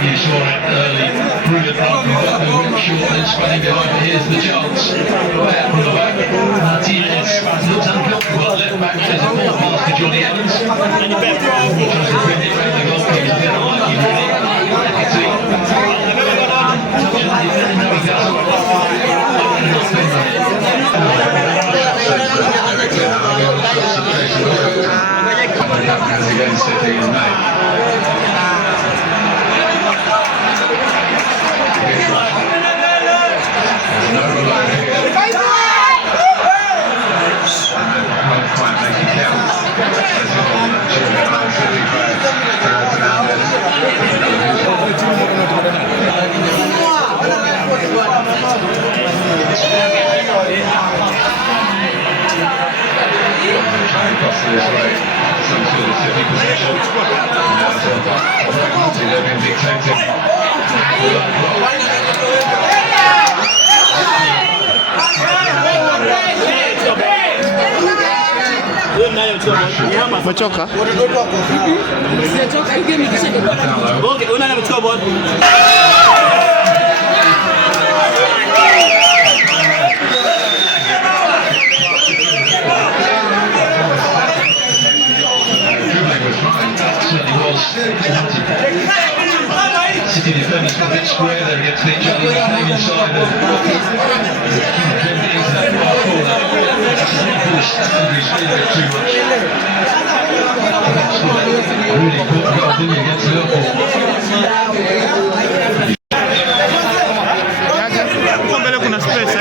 You saw it early, brilliant run from Butler, went short and spinning behind, but here's the chance. Back from the back, Martinez looks uncomfortable, left back, there's a ball pass to Johnny Evans. And the best he tries to bring it back, the goalkeeper's been unlucky really. Against City in May. This way, some sort of City possession. They've been dictated. Umechoka? City defenders got a bit square there against each other, they came inside and really caught the goal, didn't he, against Liverpool? Mbele kuna space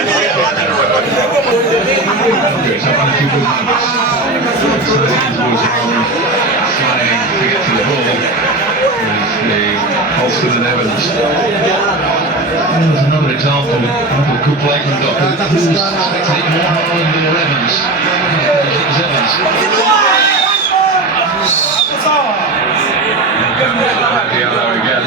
Flying to get to the ball is the Holston and Evans. There's another example of a good play from Docker, who's expected it more Holland or Evans. It's Evans. Diallo again.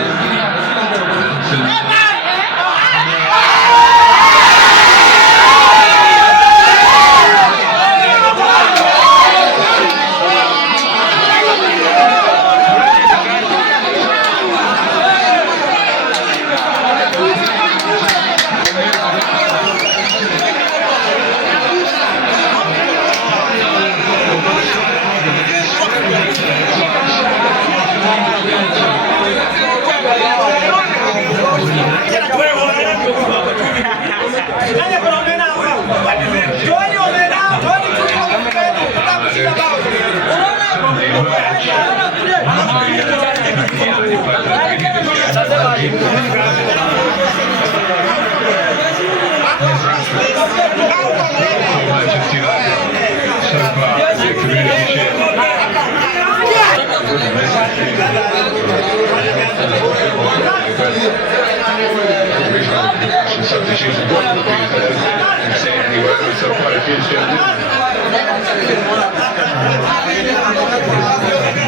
Substitutes and got the views there and see it anywhere. We saw quite a few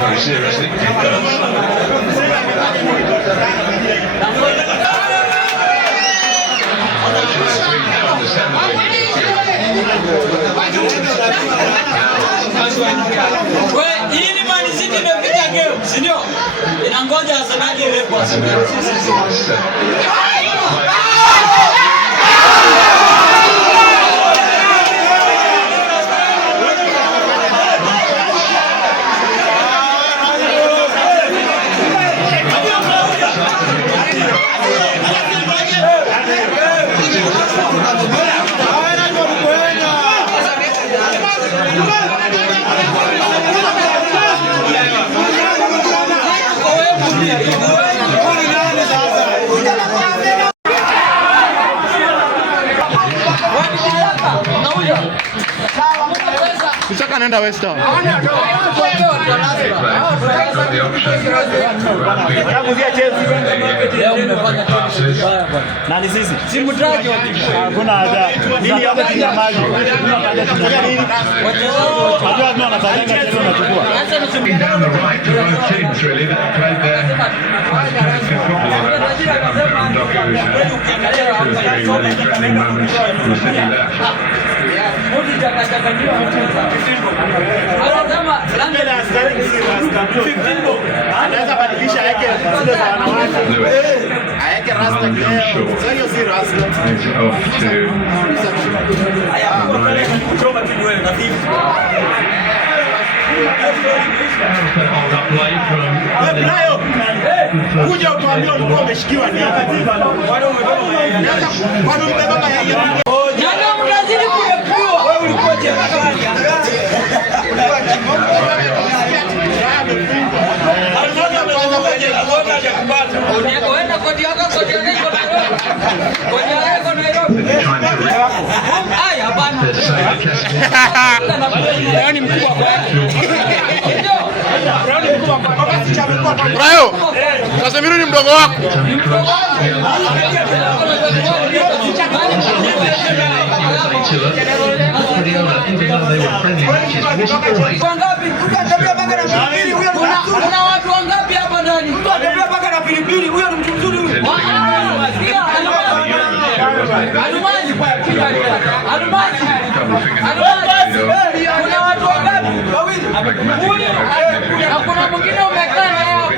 very seriously. Hii ni Man City imepita game, si ndio? Inangoja Arsenal iwepo. Wewe Saka anaenda West Ham. Nani sisi? Simu trajo. Hakuna haja. Nini hapo kinyamaji? Tunataka nini? Wajua mimi wanafanya kitu unachukua. Down the right for both teams really that played their good football on that. Really threatening moments from the city left. Anaweza badilisha yake zile za wanawake. Aeke rasta leo. Sio si rasta. It's off to hold up play from kuja utuambie ulikuwa umeshikiwa nini? Bado umebeba mayai. Jana mnazidi kuepua. Wewe ulikuwa je? Unaenda kodi yako kodi yako kodi yako Nairobi. Ai hapana. Leo ni mkubwa kwa. Brayo. Casemiro ni mdogo wako. Wangapi? Utatembea mpaka na pilipili huyo. Kuna watu wangapi hapa ndani? Utatembea mpaka na pilipili huyo ni mtu mzuri huyo. Alumaji kwa kila alumaji. Kuna watu wangapi? Wawili. Huyo. Na kuna mwingine umekaa na yao.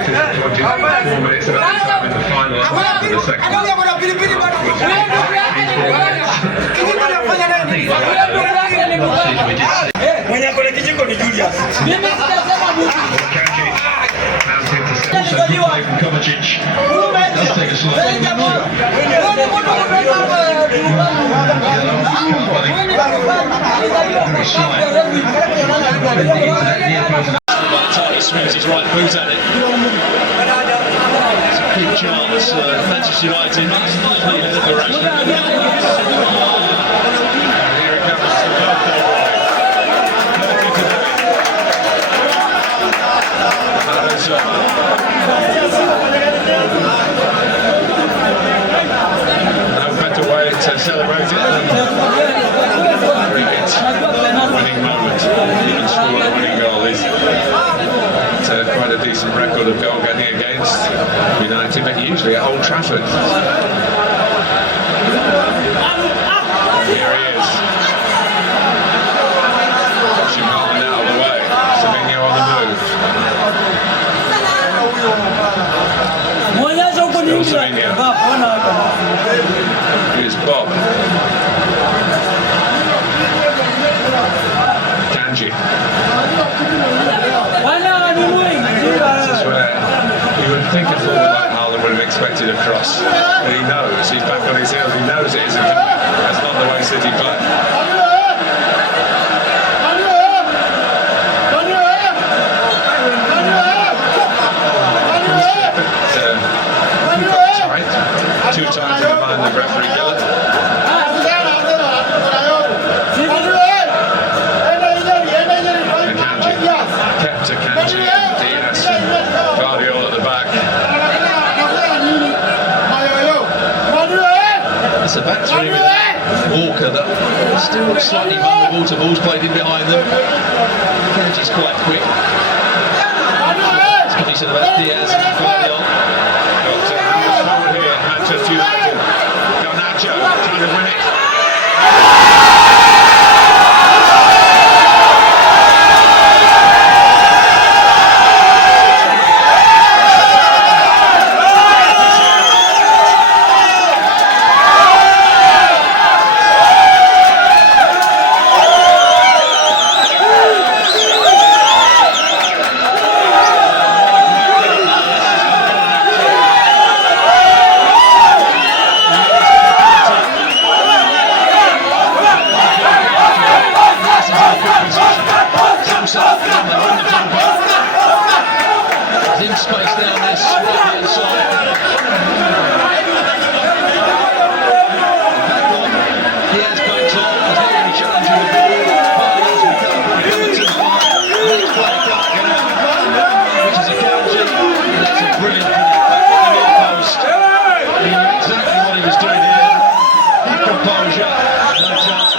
Anaongea kwa pilipili bado. Mwenye kule kijiko ni Julius. Mimi sitasema mtu. Tony swings his right boot at it. It's a good chance. Manchester United lead in the direction. Here it comes to no better way to celebrate it than winning moment. Even score a winning goal is quite a decent record of goal getting against United, but usually at Old Trafford. Here he is. Pushing Haaland out of the way. Savinho on the move. Still Savinho. Here's Bob. Kanji. This is where you would think a forward like Haaland would have expected a cross. But he knows, he's back on his heels, he knows it isn't coming. That's not the way City play. Two times in behind the referee Gillett. Kept to Kanji, Diaz, Guardiola at the back. It's a back three with Walker that still slightly vulnerable to balls played in behind them. Kanji's quite quick. It's what he said about Diaz and Guardiola. Manchester United. Garnacho trying to win it.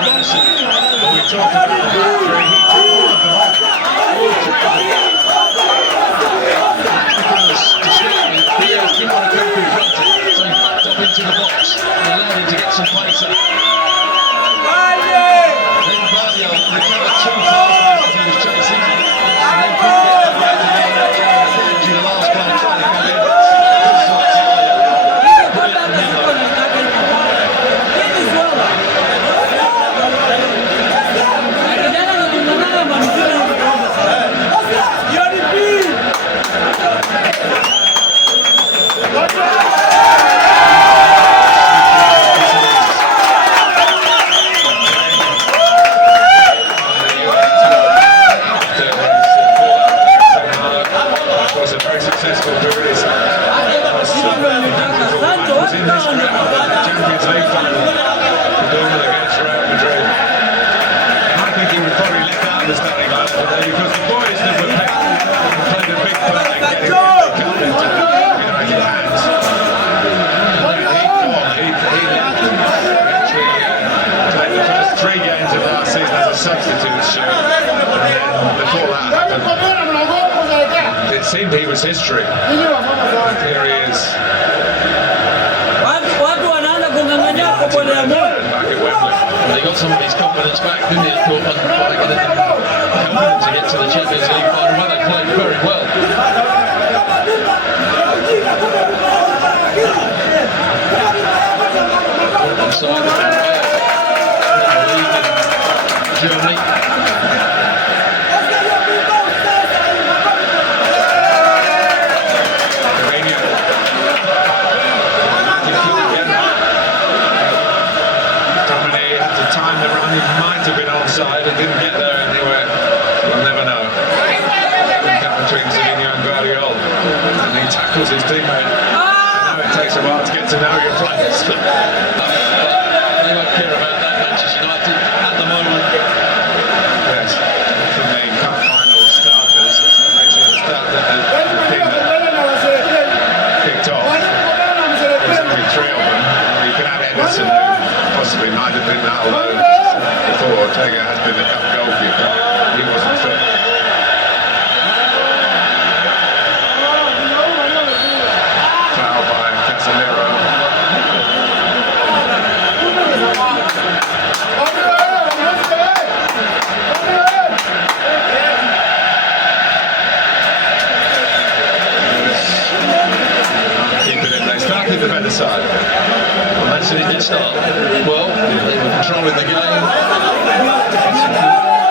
Madison. But we talked about the factory. He took all of them. All three of them. Because Diaz didn't want to go confronted, so he backed up into the box and allowed him to get some pace up. Then Barrio recovered too fast as he was chasing. And then couldn't get that right to the end. The last guy trying to come in. It seemed he was history. Here he is. Back at Wembley. He got some of his confidence back, didn't he? Thought they going to help him to get to the Champions League final. Well, they played very well. Inside the Germany. He might have been onside and didn't get there anywhere. We'll never know. Between Zidane and Guardiola, and he tackles his teammate. I know it takes a while to get to know your players. They won't care about that, Manchester United, at the moment. Yes, from the cup final starters, it's amazing the start that the team that kicked off. There's only three of them. You can add Edison, who possibly might have been that alone. Before Ortega has been a cup goalkeeper, he wasn't fit. Foul by Casemiro. Keep it in. They started the better side. Well, actually, it did start well. They were controlling the game.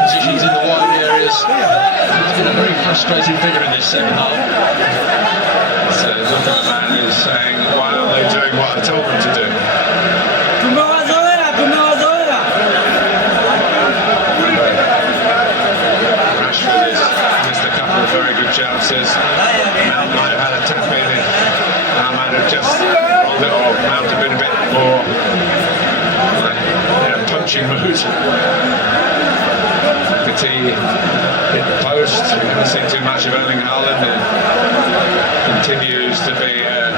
Positions in the wide areas. He's been a very frustrating figure in this second half. So the man is saying, why aren't they doing what I told them to do? Rashford has missed a couple of very good chances. Mount might have had a tap in it. Might have just rolled it off. Mount have been a bit more poaching mood. McAtee hit the post. We haven't seen too much of Erling Haaland, and continues to be a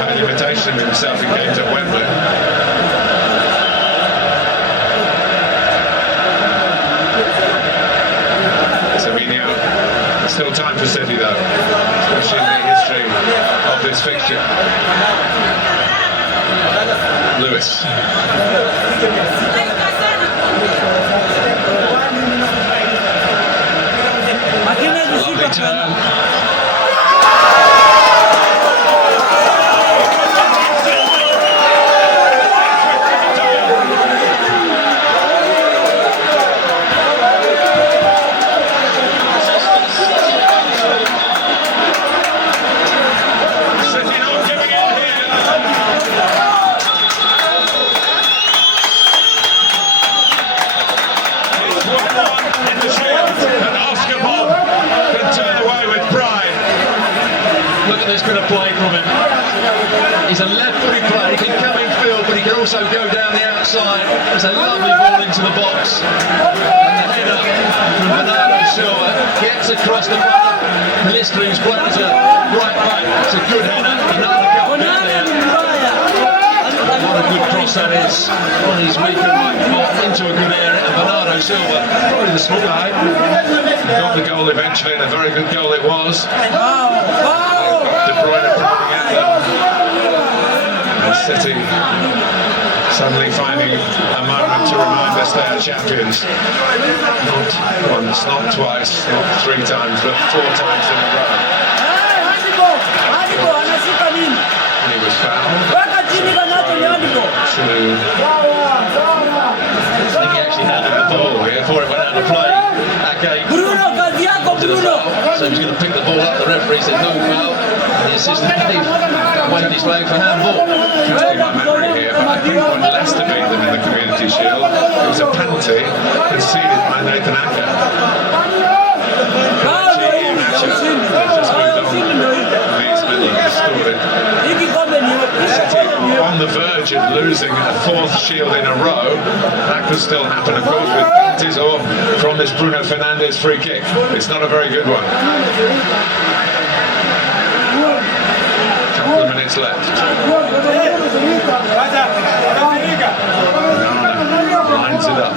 bad imitation of himself in games at Wembley. Semenyo, still time for City though, especially in the history of this fixture. Lewis. Lovely turn. There's been a play from him. He's a left-footed player. He can come in field, but he can also go down the outside. It's a lovely ball into the box. And the header from Bernardo Silva gets across the runner. Listerings plays a right back. It's a good header. Another goal there. What a good cross. cross that is on his weaker right foot into a good area, and Bernardo Silva, probably the small guy, got the goal eventually, and a very good goal it was. De Bruyne probing at them, and City suddenly finding a moment to remind us they are champions. Not once, not twice, not 3 times, but 4 times in a row. And he was fouled. I think he actually handled the ball here before it went out of play. Okay. So he was going to pick the ball up. The referee said no foul. And the assistant gave waved his flag for handball. Testing my memory here, but I think when Leicester beat them in the Community Shield, it was a penalty conceded by Nathan Aka. On the verge of losing a 4th Shield in a row. That could still happen, of course, with penalties or from this Bruno Fernandes free kick. It's not a very good one. Couple of minutes left. Lines it up.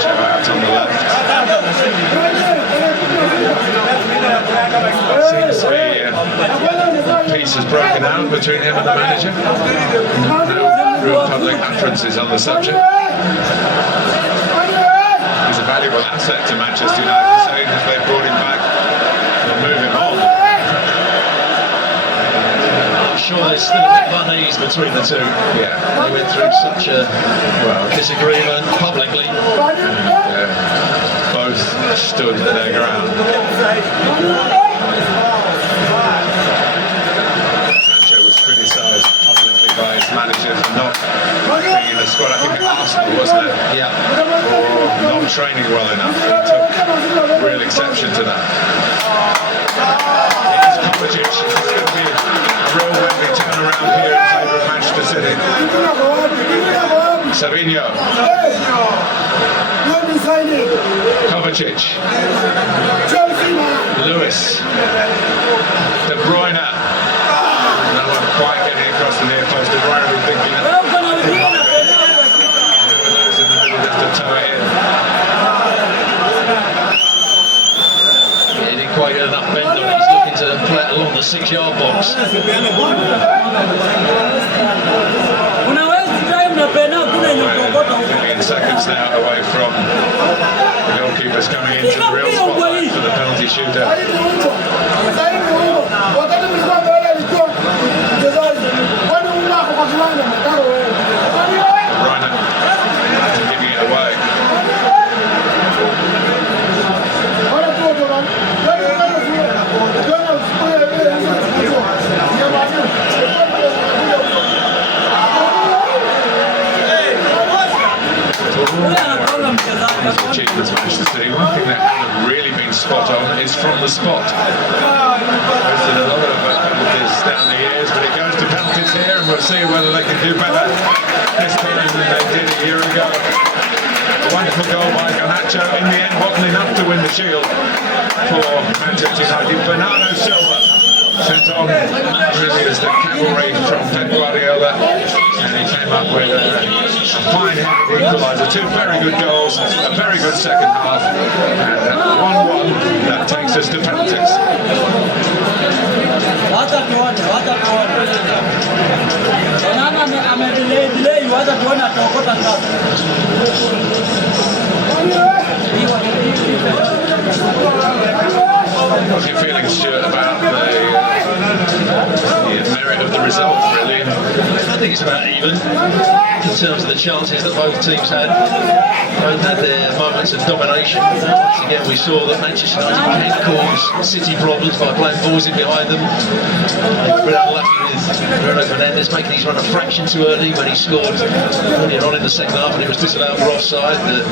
Joe out on the left. Seems to be peace has broken out between him and the manager. No real public utterances on the subject. He's a valuable asset to Manchester United, saying if they brought him back, they'll move him on. I'm sure there's still a bit of unease between the two. Yeah. They went through such a disagreement publicly. Both stood their ground. Sancho was criticised publicly by his manager for not being in the squad. I think at Arsenal, wasn't it? Yeah. Or not training well enough. He took real exception to that. It's Kovacic. It's going to be a real Wembley turnaround here in favour of Manchester City. Savinho. Kovacic. Lewis. De Bruyne. No one quite getting across the near post. De Bruyne was thinking that. Those in the middle just to tow it in. He didn't quite get enough bend on it. He's looking to play it along the 6-yard box. 15 seconds now away from the goalkeepers coming into the real spotlight for the penalty shootout. Runner giving it away. Achievements Manchester City. One thing that hasn't really been spot on is from the spot. Posted a lot of penalties down the years, but it goes to penalties here, and we'll see whether they can do better this time than they did a year ago. A wonderful goal by Garnacho. In the end, wasn't enough to win the Shield for Manchester United. Bernardo Silva sent on really as the cavalry from Pep Guardiola, and he came up with a fine equaliser. 2 very good goals, a very good second half, and 1-1 that takes us to penalties. What's your feeling, Stuart, about the merit of the result, really? I think it's about even in terms of the chances that both teams had. Both had their moments of domination. Once again, we saw that Manchester United can cause City problems by playing balls in behind them. They were unlucky with Bruno Fernandes making his run a fraction too early when he scored earlier on in the second half, and it was disallowed for offside. The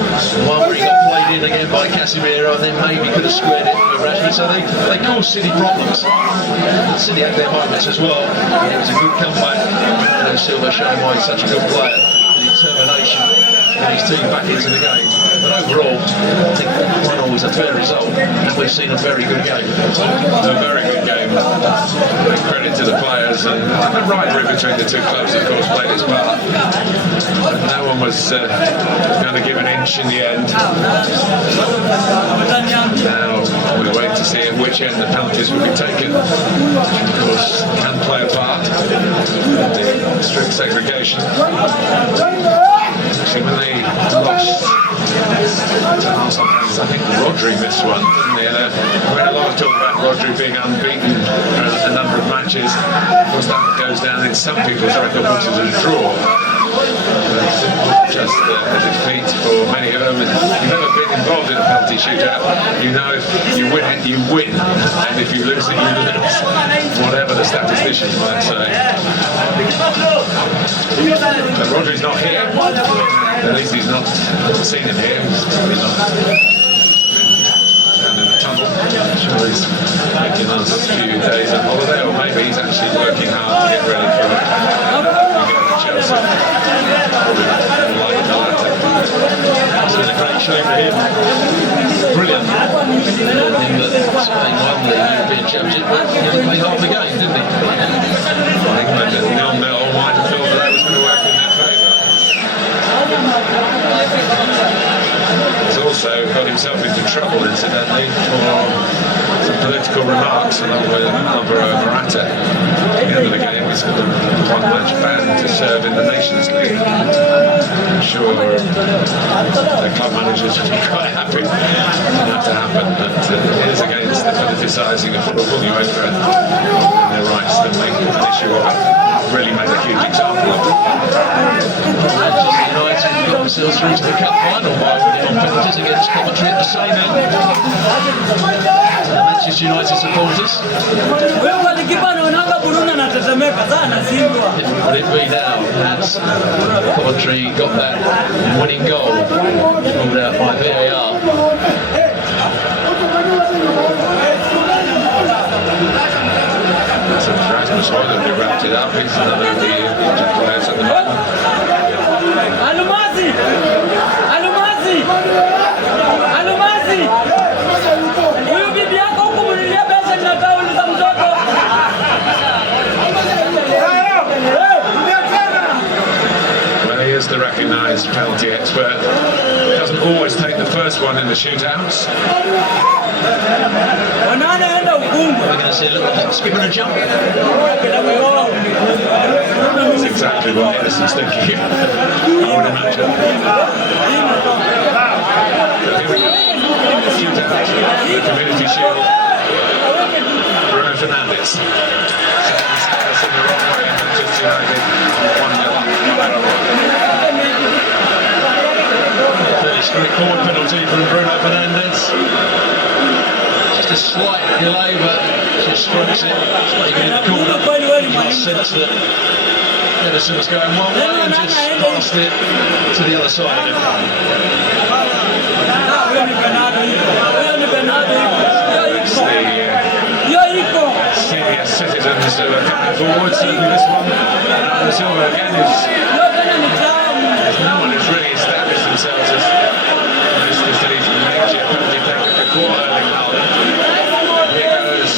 one where he got played in again by Casemiro, and then maybe could have squared it with Rashford. So they caused City problems. City had their moments as well. It was a good comeback. Silva showing why he's such a good player. The determination to get his team back into the game. But overall, I think 1-1 was a fair result, and we've seen a very good game. A very good game. Credit to the players, and the rivalry between the two clubs, of course, played its part. No one was going to give an inch in the end. Now we wait to see at which end the penalties will be taken, which of course can play a part in the strict segregation. Actually, when they lost to Arsenal, I think Rodri missed one, didn't he? When a lot of talk about Rodri being unbeaten a number of matches, of course that goes down in some people's record books as a draw. Just a defeat for many of them. If you've ever been involved in a penalty shootout, you know if you win it, you win, and if you lose it, you lose, whatever the statisticians might say. But Rodri's not here. At least he's not seen him here. He's not down in the tunnel. I'm sure he's making the last few days on holiday, or maybe he's actually working hard to get ready for it. Chelsea. It's been a great show for him. Brilliant. Him that Spain won the European Championship. He played half the game, didn't he? England at 0-0 might have thought that was going to work in their favour. He's also got himself into trouble, incidentally, for some political remarks along with EMIRATTES. At the end of the game, he's got a one-match ban to serve in the Nations League. I'm sure the club managers would be quite happy for that to happen, but it is against the politicising of football. You wait for their rights to make an issue of it. Really made a huge example of it. Manchester United got themselves through to the cup final by winning on penalties against Coventry at the same end. Manchester United supporters. Would it be now that Coventry got that winning goal ruled out by VAR? So Rasmus Højlund who wrapped it up. He's another of the injured players at the moment. Well, he is the recognised penalty expert. Doesn't always take the first one in the shootouts. We're going to see a little skip and a jump. That's exactly what Edison's thinking, I would imagine. So here we go. Shootout, the Community Shield. Bruno Fernandes. That's in the wrong way, Manchester United 1-0. Fairly straightforward penalty from Bruno Fernandes. Just a slight delay, but just strikes it. It's not even in the corner. You got a sense that Edison was going one way and just passed it to the other side of him. Senior citizens who are coming forward, certainly this one. And Silva again is no one who's really established themselves as most of these major penalty takers before Erling Haaland. Here goes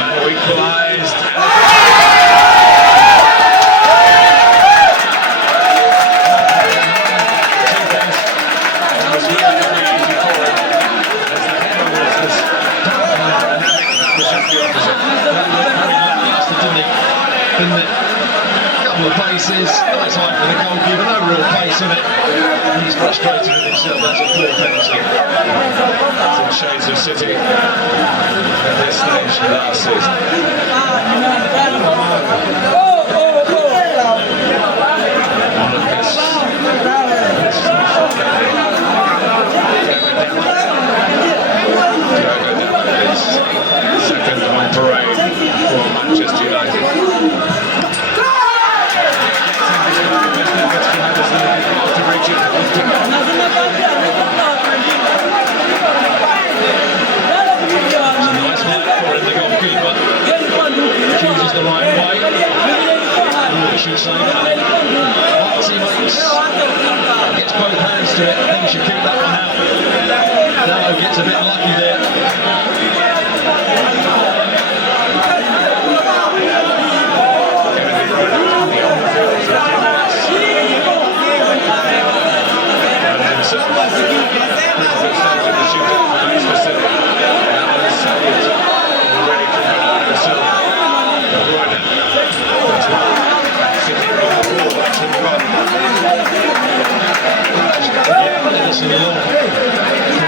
Manu equalised. In the couple of paces, nice height for the goalkeeper, no real pace in it. He's frustrated with himself, that's a poor penalty. Some shades of City at this stage last season. Second on parade for Manchester United. Chooses the right way. Should say Once he gets both hands to it, I think he should keep that one out. Dano gets a bit lucky there.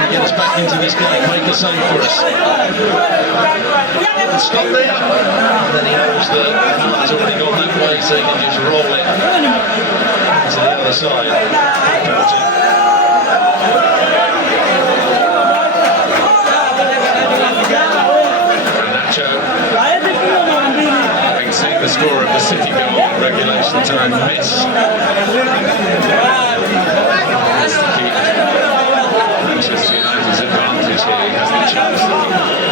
Get us back into this game, make a save for us. Stop there. And then he knows that he's already gone that way, so he can just roll it to the other side. Having seen the score of the City goal in regulation time miss, Manchester United's advantage here. He has the chance.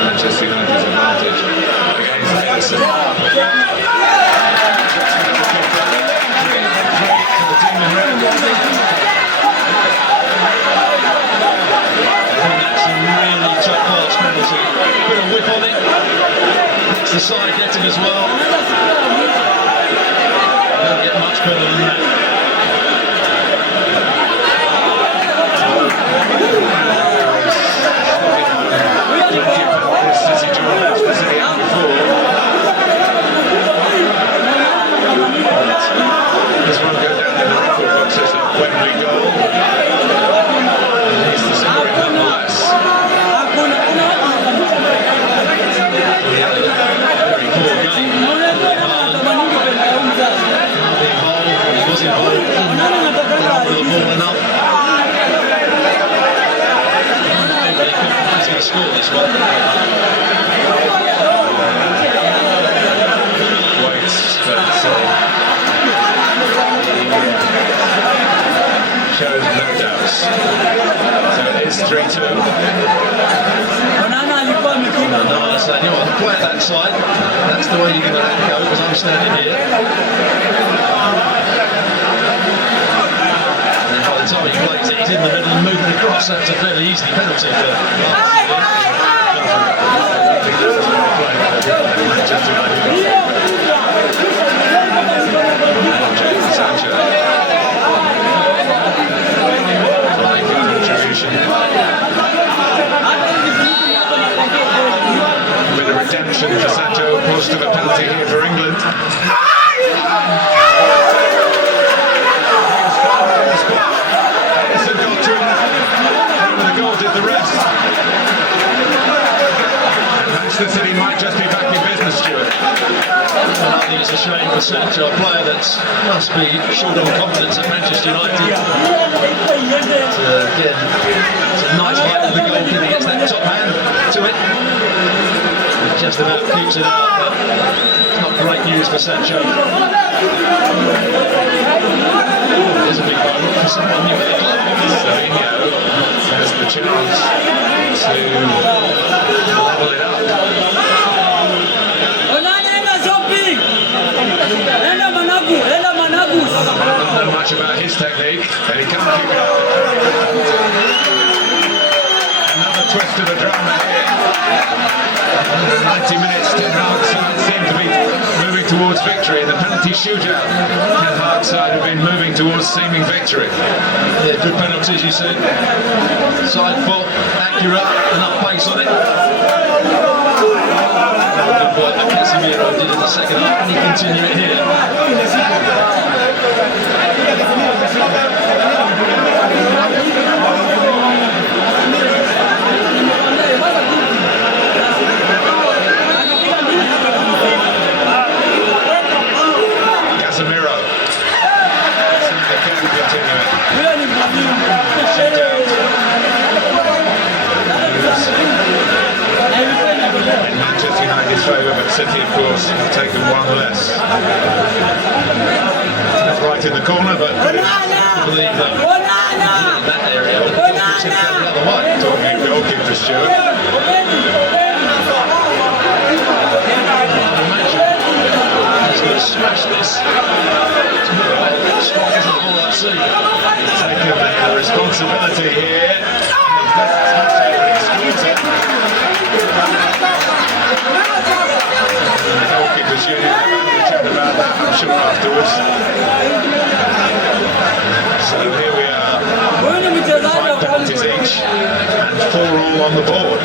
Manchester United's advantage against Edison. That's a really top class penalty. Put a whip on it. It's the side netting as well. Don't get much better than that. This one goes down in the record books as a Wembley goal. He's the scorer nonetheless. Very poor game. He was involved, didn't hold the ball enough. He's going to score this one. Waits, but shows no doubts. So it is 3-2. Onana saying, you know what, play at that side. That's the way you're going to have to go because I'm standing here. And then by the time he plays it, he's in the middle and moving across. That's a fairly easy penalty for With a redemption for Sancho, close to the penalty here for England. Edison got to him, the goal did the rest. Manchester City might just be back in business, Stuart. I think it's a shame for Sancho, a player that must be short on confidence at Manchester United. Again, it's a nice height of the goalkeeper, he gets that top hand to it. He just about keeps it out, but it's not great news for Sancho. There's a big moment for someone new at the club. Savinho has the chance to level it up. I don't know much about his technique, but he can't keep it up. Another twist of the drama here. 90 minutes, Ten Hag's side seem to be moving towards victory. In the penalty shootout, Ten Hag's side have been moving towards seeming victory. Yeah, good penalties, you said. Side foot, accurate, enough pace on it. Good work that Casemiro did in the second half, and he continue it here. Casemiro. The can continuing. In Manchester United's favour, but City, of course, have taken one less. Not right in the corner, but I believe that in that area, the goalkeeper should go the other way. talking goalkeeper, Stuart. He's going to smash this. Strikers the ball responsibility here. The goalkeeper's union chatted about that, I'm sure, afterwards. So here we are, 5 penalties each and 4 all on the board.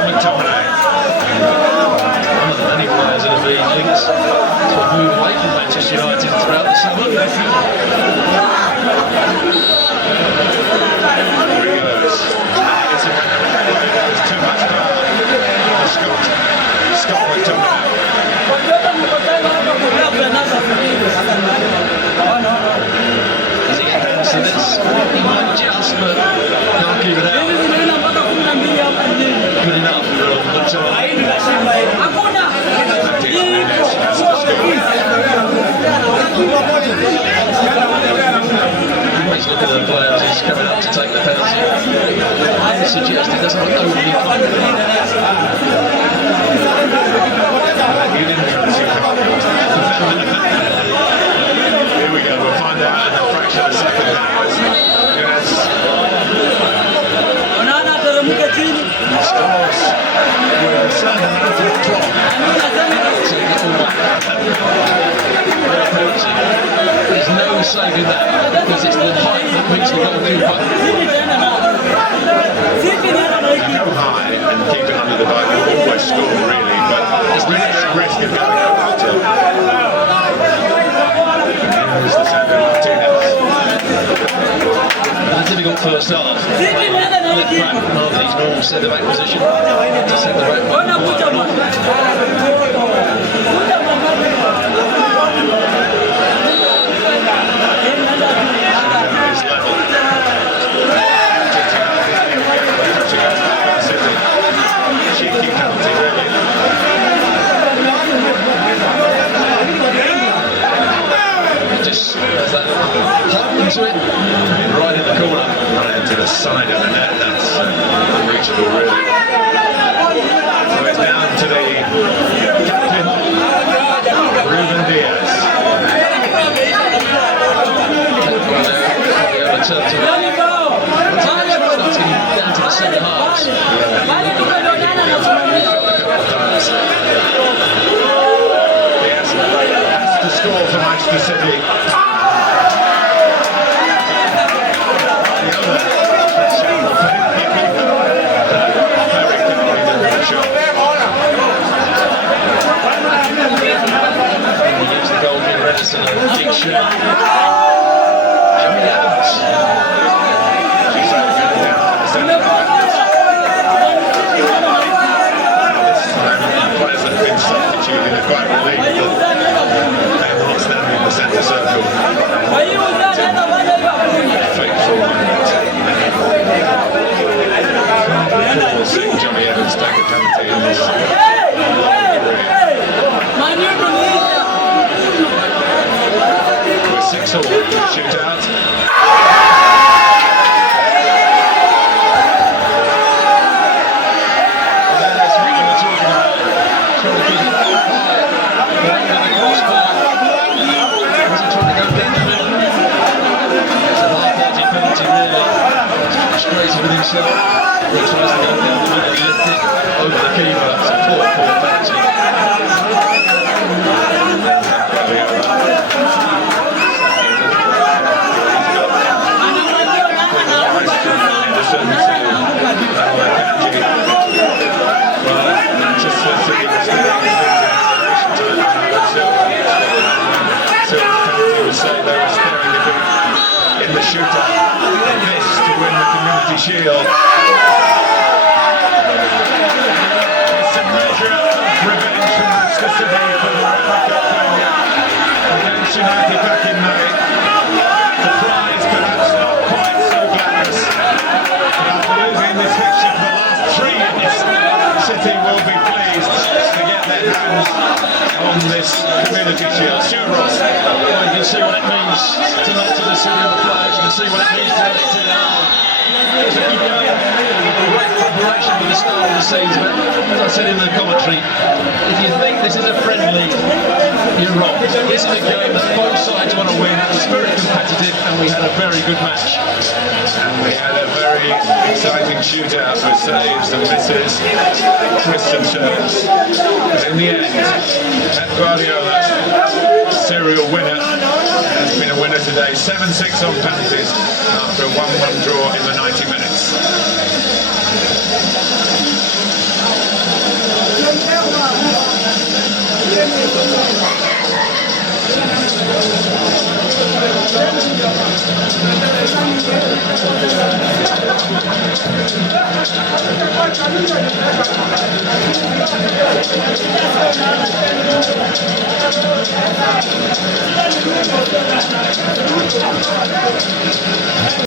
McTominay, one of the many players that have been linked to a move away from Manchester United throughout the summer. There's too much power for Scott McTominay. Does he get past this? He might just, but can't keep it out. Good enough for McTominay. He's looking at the players who's coming up to take the penalty. I would suggest he doesn't look overly confident. Here we go, we'll find out in a fraction of a second. Yes. Scores with a certain amount of clock. There's no saving that because it's the height that beats the goalkeeper. Go high and keep it under the bar will always score really, but there's less risk of going over the top. Here's the Sandro Martinez. A difficult first half. Left back from his normal centre back position to centre back. Just as that hop into it, right in the corner, right into the side of the net. That's unreachable, really. So it's down to the captain, Ruben Diaz. Down to the centre halves. Has to score for Manchester City. Edison, a big shot. Emirattes. She's opening down the centre. This time, players that have been substituted are quite relieved that they're not standing in the centre circle. Faithful and seeing Johnny Evans take a penalty in this with 6-all shootout. Frustrated with himself, he tries to go down the middle and lift it over the keeper. It's a poor penalty. Manchester City was would say they were staring a bit in the shootout. This to win the Community Shield. It's a measure of revenge for Manchester City for the Cup failure against United back in May. The prize perhaps not quite so glamorous, but after losing this fixture for the last 3 years, City will be pleased to get their hands on this Community Shield. Sure, Ross. You can see what it means tonight to the city and the players. You can see what it means to Eric Ten Hag. It's a good game. Great preparation for the start of the season. As I said in the commentary, if you think this is a friendly, You're wrong. This is a game that both sides want to win. It's very competitive, and we had a very good match. And we had a very exciting shootout with saves and misses, twists and turns. But in the end, Pep Guardiola, serial winner, has been a winner today. 7-6 on penalties after a 1-1 draw in the 90 minutes.